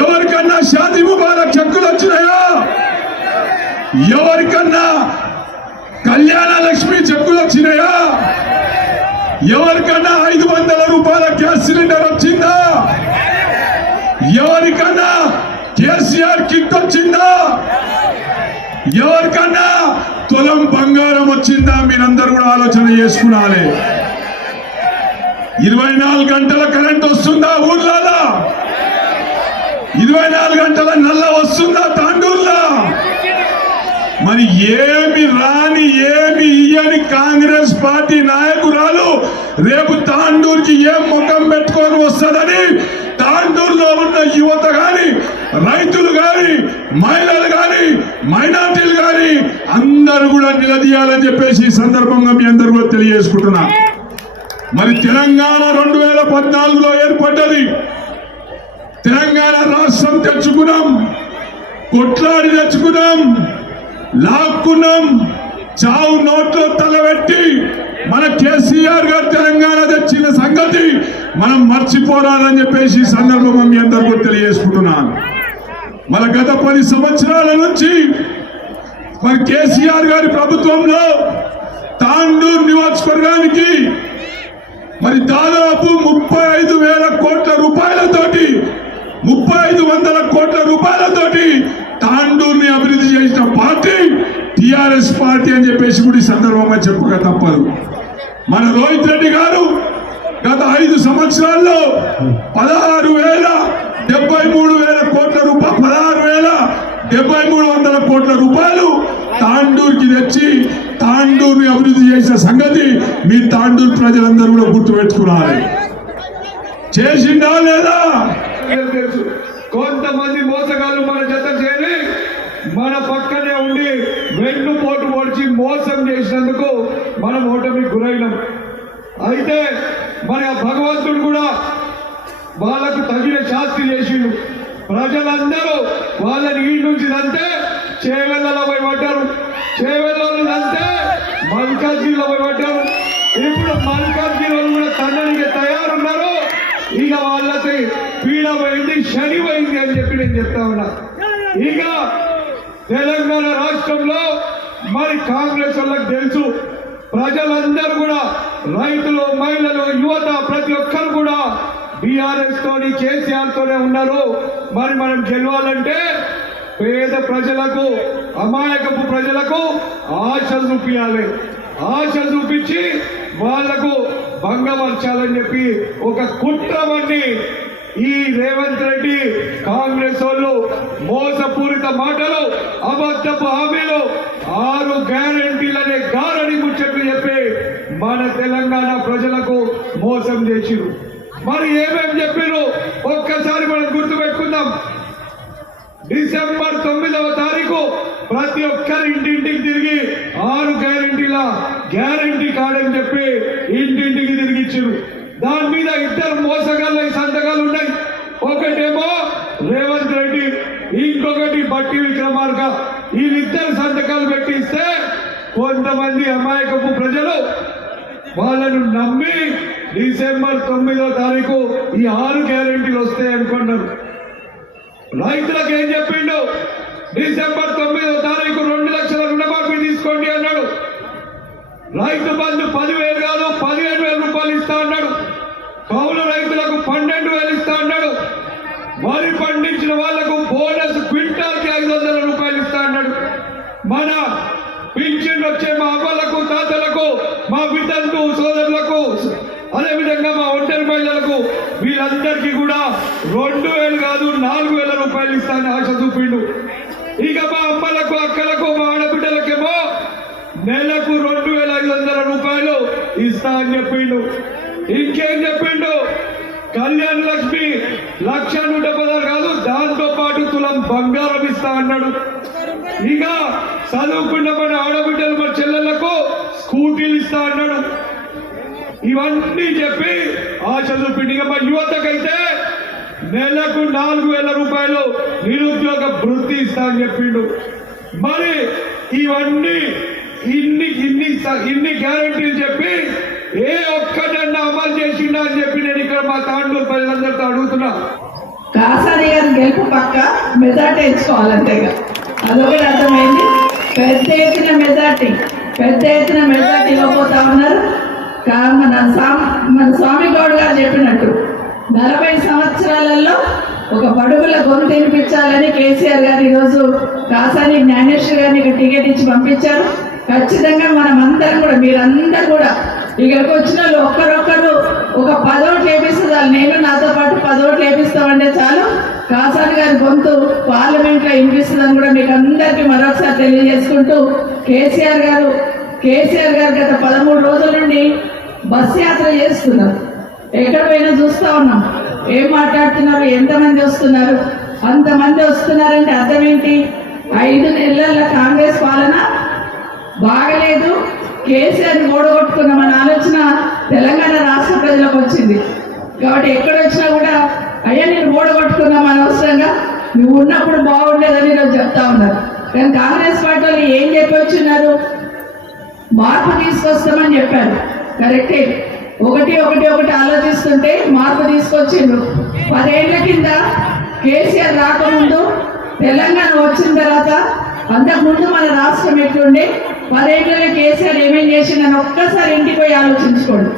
ఎవరికన్నా శాంతి ముబారక్ చెక్కులు వచ్చినాయా? ఎవరికన్నా కళ్యాణ లక్ష్మి చెక్కులు వచ్చినాయా? ఎవరికన్నా ఐదు వందల రూపాయల గ్యాస్ సిలిండర్ వచ్చిందా? ఎవరికన్నా కేసీఆర్ కిట్ వచ్చిందా? ఎవరికన్నా తులం బంగారం వచ్చిందా? మీరందరూ కూడా ఆలోచన చేసుకున్నారే ఇరవై నాలుగు గంటల ఇరవై నాలుగు గంటల నల్ల వస్తుందా తాండూర్లా? మరి ఏమి రాని ఏమి ఇయ్యని కాంగ్రెస్ పార్టీ నాయకురాలు రేపు తాండూరుకి ఏం ముఖం పెట్టుకొని వస్తుందని తాండూరులో ఉన్న యువత గాని రైతులు గాని మహిళలు గాని మైనార్టీలు గాని అందరూ కూడా నిలదీయాలని చెప్పేసి ఈ సందర్భంగా మీ అందరు కూడా తెలియజేసుకుంటున్నా. మరి తెలంగాణ రెండు వేల పద్నాలుగులో ఏర్పడ్డది. తెలంగాణ రాష్ట్రం తెచ్చుకున్నాం. కొట్లాడి తెచ్చుకున్నాం. లాక్కున్నాం. చావు నోట్లో తలబెట్టి మన కేసీఆర్ గారు తెలంగాణ తెచ్చిన సంగతి మనం మర్చిపోరాదని చెప్పేసి ఈ సందర్భంగా మీ అందరూ తెలియజేసుకుంటున్నాను. మన గత పది సంవత్సరాల నుంచి మరి కేసీఆర్ గారి ప్రభుత్వంలో తాండూరు నియోజకవర్గానికి మరి దాదాపు ముప్పై ఐదు వేల కోట్ల రూపాయలతోటి ముప్పై ఐదు వందల కోట్ల రూపాయలతోటి తాండూరుని అభివృద్ధి చేసిన పార్టీ టిఆర్ఎస్ పార్టీ అని చెప్పేసి కూడా ఈ సందర్భంగా చెప్పక తప్పదు. మన రోహిత్ రెడ్డి గారు గత ఐదు సంవత్సరాల్లో పదహారు వేల డెబ్బై మూడు వేల కోట్ల రూపాయలు పదహారు వేల డెబ్బై మూడు వందల కోట్ల రూపాయలు తాండూరుకి తెచ్చి తాండూరుని అభివృద్ధి చేసిన సంగతి మీ తాండూరు ప్రజలందరూ కూడా గుర్తుపెట్టుకున్నారు చేసిందా లేదా? ప్రజలకు తెలుసు. కొంతమంది మోసగాళ్ళు మన జత చేరి మన పక్కనే ఉండి వెన్ను పోటు పొడిచి మోసం చేసినందుకు మనం ఓటమికి గురైనాం. అయితే మరి ఆ భగవంతుడు కూడా వాళ్ళకు తగిన శాస్తి చేసిండు. ప్రజలందరూ వాళ్ళని ఈ నుంచి దంతే చేవెళ్ళలో పోయి పడ్డారు. చేవెళ్ళలో దంతే మల్కాజ్గిరిలో పోయి పడ్డారు. ఇప్పుడు మల్కాజ్గిరిలో కూడా తండ్రికి తయారున్నారు. ఇక వాళ్ళకి పీడ పోయింది శని పోయింది అని చెప్పి నేను చెప్తా ఉన్నా. ఇక తెలంగాణ రాష్ట్రంలో మరి కాంగ్రెస్ వాళ్ళకి తెలుసు ప్రజలందరూ కూడా రైతులు మహిళలు యువత ప్రతి ఒక్కరు కూడా బీఆర్ఎస్ తోని కేసీఆర్ తోనే ఉన్నారు. మరి మనం గెలవాలంటే పేద ప్రజలకు అమాయకపు ప్రజలకు ఆశ చూపించాలి. ఆశ చూపించి వాళ్ళ భంగపరచాలని చెప్పి ఒక కుట్రవన్నీ ఈ రేవంత్ రెడ్డి కాంగ్రెస్ వాళ్ళు మోసపూరిత మాటలు అబద్ధపు హామీలు ఆరు గ్యారంటీలనే గారడి ముచ్చట్లు చెప్పి మన తెలంగాణ ప్రజలకు మోసం చేసిరు మరి ఏమేం చెప్పిరు ఒక్కసారి మనం గుర్తు పెట్టుకుందాం. డిసెంబర్ తొమ్మిదవ తారీఖు ప్రతి ఒక్కరి ఇంటింటికి తిరిగి ఆరు గ్యారంటీల గ్యారంటీ కార్డు అని చెప్పి ఇంటింటికి తిరిగిచ్చారు. దాని మీద ఇద్దరు మోసగాళ్ళ సంతకాలు ఉన్నాయి. ఒకటేమో రేవంత్ రెడ్డి ఇంకొకటి బట్టి విక్రమార్క. వీళ్ళిద్దరు సంతకాలు పెట్టిస్తే కొంతమంది అమాయకపు ప్రజలు వాళ్ళను నమ్మి డిసెంబర్ తొమ్మిదో తారీఖు ఈ ఆరు గ్యారంటీలు వస్తాయి అనుకున్నారు. రైతులకు ఏం చెప్పిండు? డిసెంబర్ తొమ్మిదో తారీఖు రెండు లక్షల రుణమాఫీ తీసుకోండి అన్నాడు రైతు బంధు పదివేలు కాదు పదిహేను వేల రూపాయలు ఇస్తా అన్నాడు. కౌలు రైతులకు పన్నెండు వేలు ఇస్తా అన్నాడు. వరి పండించిన వాళ్ళకు బోనస్ క్వింటాల్కి ఐదు వందల రూపాయలు ఇస్తా అన్నాడు. మన పింఛన్ వచ్చే మా అవ్వలకు తాతలకు మా బిడ్డలకు సోదరులకు అదేవిధంగా మా ఒంటరి మహిళలకు వీళ్ళందరికీ కూడా రెండు వేలు కాదు నాలుగు వేల రూపాయలు ఇస్తానని ఆశ చూపిండు. ఇక మా అమ్మలకు అక్కలకు మా ఆడబిడ్డలకేమో నెలకు రెండు రూపాయలు ఇస్తా అని చెప్పిండు. ఇంకేం చెప్పిండు? కళ్యాణ్ లక్ష్మి లక్ష నూట పదహారు కాదు దాంతో పాటు తులం బంగారం ఇస్తా అన్నాడు. ఇక చదువుకున్న మన ఆడబిడ్డలు మన చెల్లెళ్ళకు స్కూటీలు ఇస్తా అన్నాడు. ఇవన్నీ చెప్పి ఆశ చూపిండి ఇక మా యువతకైతే నెలకు నాలుగు వేల రూపాయలు నిరుద్యోగ వృత్తి ఇస్తా అని చెప్పిండు. మరి ఇవన్నీ ఇన్ని ఇన్ని ఇన్ని గ్యారంటీలు చెప్పి ఏ ఒక్కటన్నా అమలు చేసిండా అని చెప్పి నేను ఇక్కడ మా తాండూరు ప్రజలందరితో అడుగుతున్నా. కాసాని గారి గెలుపు పక్క మెజార్టీ ఇచ్చుకోవాలంతేగా ఇక. అదొకటి అర్థమైంది. పెద్ద ఎత్తున మెజార్టీ పెద్ద ఎత్తున మెజార్టీలో పోతా ఉన్నారు. కా- మన స్వామి మన స్వామి గౌడ్ గారు చెప్పినట్టు నలభై సంవత్సరాలలో ఒక బడుగుల గొంతు వినిపించాలని కేసీఆర్ గారు ఈరోజు కాసాని జ్ఞానేశ్వర్ గారిని ఇక్కడ టికెట్ ఇచ్చి పంపించారు. ఖచ్చితంగా మనం అందరం కూడా మీరందరూ కూడా. ఇక్కడికి వచ్చిన వాళ్ళు ఒక్కరొక్కరు ఒక పదోటి వేపిస్తే చాలు. నేను నాతో పాటు పదోటి వేపిస్తామంటే చాలు. కాసాని గారి గొంతు పార్లమెంట్లో వినిపిస్తుందని కూడా మీకు అందరికీ మరొకసారి తెలియజేసుకుంటూ కేసీఆర్ గారు కేసీఆర్ గారు గత పదమూడు రోజుల నుండి బస్ యాత్ర చేస్తున్నారు. ఎక్కడ పోయినా చూస్తా ఉన్నాం. ఏం మాట్లాడుతున్నారు? ఎంతమంది వస్తున్నారు? అంతమంది వస్తున్నారంటే అర్థం ఏంటి ఐదు నెలల కాంగ్రెస్ పాలన బాగలేదు. కేసీఆర్ ఓడగొట్టుకున్నామన్న ఆలోచన తెలంగాణ రాష్ట్ర ప్రజలకు వచ్చింది. కాబట్టి ఎక్కడ వచ్చినా కూడా అయ్యా నేను ఓడగొట్టుకున్నాం అనవసరంగా నువ్వు ఉన్నప్పుడు బాగుండేదని ఈరోజు చెప్తా ఉన్నారు. కానీ కాంగ్రెస్ పార్టీ వాళ్ళు ఏం చెప్పి వచ్చిన్నారు మార్పు తీసుకొస్తామని చెప్పారు. కరెక్టే. ఒకటి ఒకటి ఒకటి ఆలోచిస్తుంటే మార్పు తీసుకొచ్చిండ్రు. పదేళ్ళ కింద కేసీఆర్ రాకముందు తెలంగాణ వచ్చిన తర్వాత అంతకుముందు మన రాష్ట్రం ఎట్లుండే? పదేళ్ళలో కేసీఆర్ ఏమేం చేసిందని ఒక్కసారి ఇంటికి పోయి ఆలోచించుకోండి.